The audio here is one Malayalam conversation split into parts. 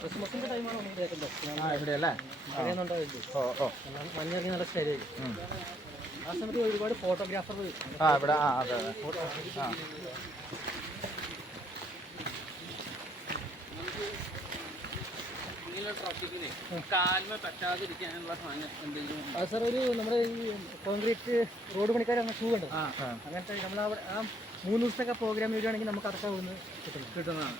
ക്രിസ്മസിന്റെ ടൈമാണ് ഇവിടെയല്ലേ? മഞ്ഞിറങ്ങി നല്ല സ്റ്റൈലായി. ആ സമയത്ത് ഒരുപാട് ഫോട്ടോഗ്രാഫർ ഇവിടെ സാർ ഒരു നമ്മുടെ ഈ കോൺക്രീറ്റ് റോഡ് പണിക്കാർ അങ്ങനെ ഷൂ ഉണ്ട് അങ്ങനത്തെ നമ്മൾ അവിടെ ആ 3 ദിവസത്തൊക്കെ പ്രോഗ്രാം വരികയാണെങ്കിൽ നമുക്ക് അതൊക്കെ ഒന്ന് കിട്ടുന്നതാണ്.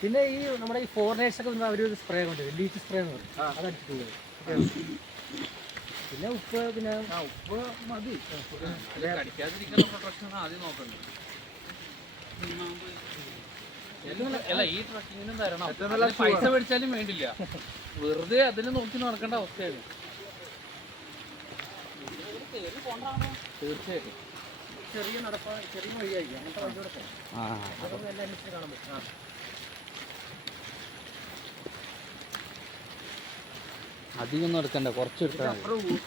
പിന്നെ ഈ നമ്മുടെ ഈ ഫോറിനേഴ്സൊക്കെ വന്നാൽ അവരൊരു സ്പ്രേ കൊണ്ട് ലീച്ച് സ്പ്രേ എന്ന് പറയും, അതടിച്ചിട്ടുള്ളത്. പിന്നെ ഉപ്പ് ഉപ്പ് മതി. അടിക്കാതിരിക്കുന്ന പ്രൊട്ടക്ഷൻ ആദ്യം നോക്കണ്ടേ. അല്ല ഈ ട്രക്കിങ്ങിനും തരണം. പൈസ മേടിച്ചാലും വേണ്ടില്ല, വെറുതെ അതിന് നോക്കി നടക്കേണ്ട അവസ്ഥയാണ്. തീർച്ചയായിട്ടും ചെറിയ വഴിയായിരിക്കും അങ്ങനത്തെ വഴിയോടൊക്കെ അതൊന്നും എല്ലാം അന്വേഷിച്ച് കാണാൻ പറ്റും. അധികം ഒന്നും എടുക്കണ്ട, കുറച്ച് എടുത്താൽ.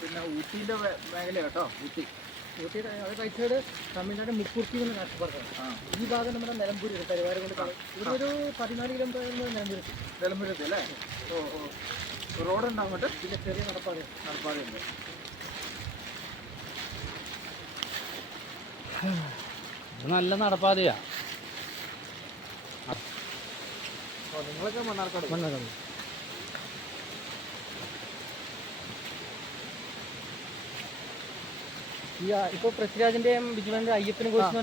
പിന്നെ ഊട്ടിൻ്റെ മേഖല കേട്ടോ. ഊട്ടിയുടെ അത് കഴിച്ചത് തമിഴ്നാട് മുക്കൂർത്തി എന്ന നാഷണൽ പാർക്കാണ്. ഈ ഭാഗം നമ്മുടെ നിലമ്പൂർ കരുവാരം കൊണ്ട് ഇവിടെ ഒരു 14 കിലോമീറ്റർ നിലമ്പൂരെത്തി അല്ലേ? റോഡ് ഉണ്ടാകുമ്പോട്ട് പിന്നെ ചെറിയ നടപ്പാതയുണ്ട്. നല്ല നടപ്പാതയാ. നിങ്ങളൊക്കെ മണ്ണാർക്കാട്. ഇപ്പോൾ പൃഥ്വിരാജിന്റെയും ബിജുവിന്റെ അയ്യപ്പനും കോഴ്സ്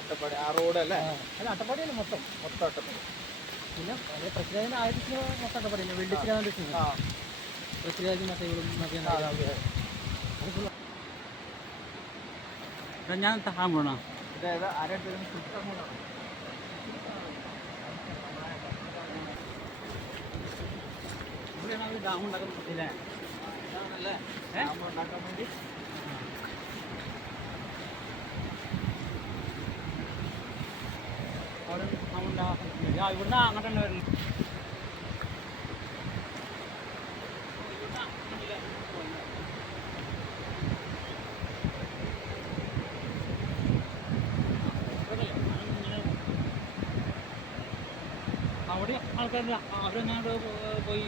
അട്ടപ്പാടി ആ റോഡ് അല്ലേ? അല്ല അട്ടപ്പാടിയല്ല, മൊത്തം അട്ടപ്പാടി. പിന്നെ പൃഥ്വിരാജിന്റെ ആദ്യത്തെ സിനിമ മൊത്തം അട്ടപ്പാടിയല്ലേ? വെള്ളിച്ചിരാജന്റെ സിനിമ പൃഥ്വിരാജും ഞാൻ താൻ പോണോ ഡാം ഉണ്ടാക്കുന്നില്ലേ? ഉണ്ടാക്കാൻ വേണ്ടി ഇവിടുന്ന് അങ്ങോട്ട് തന്നെ വരുന്നു. അവിടെ ആൾക്കാരില്ല, അവരെങ്ങാണ്ട് പോയി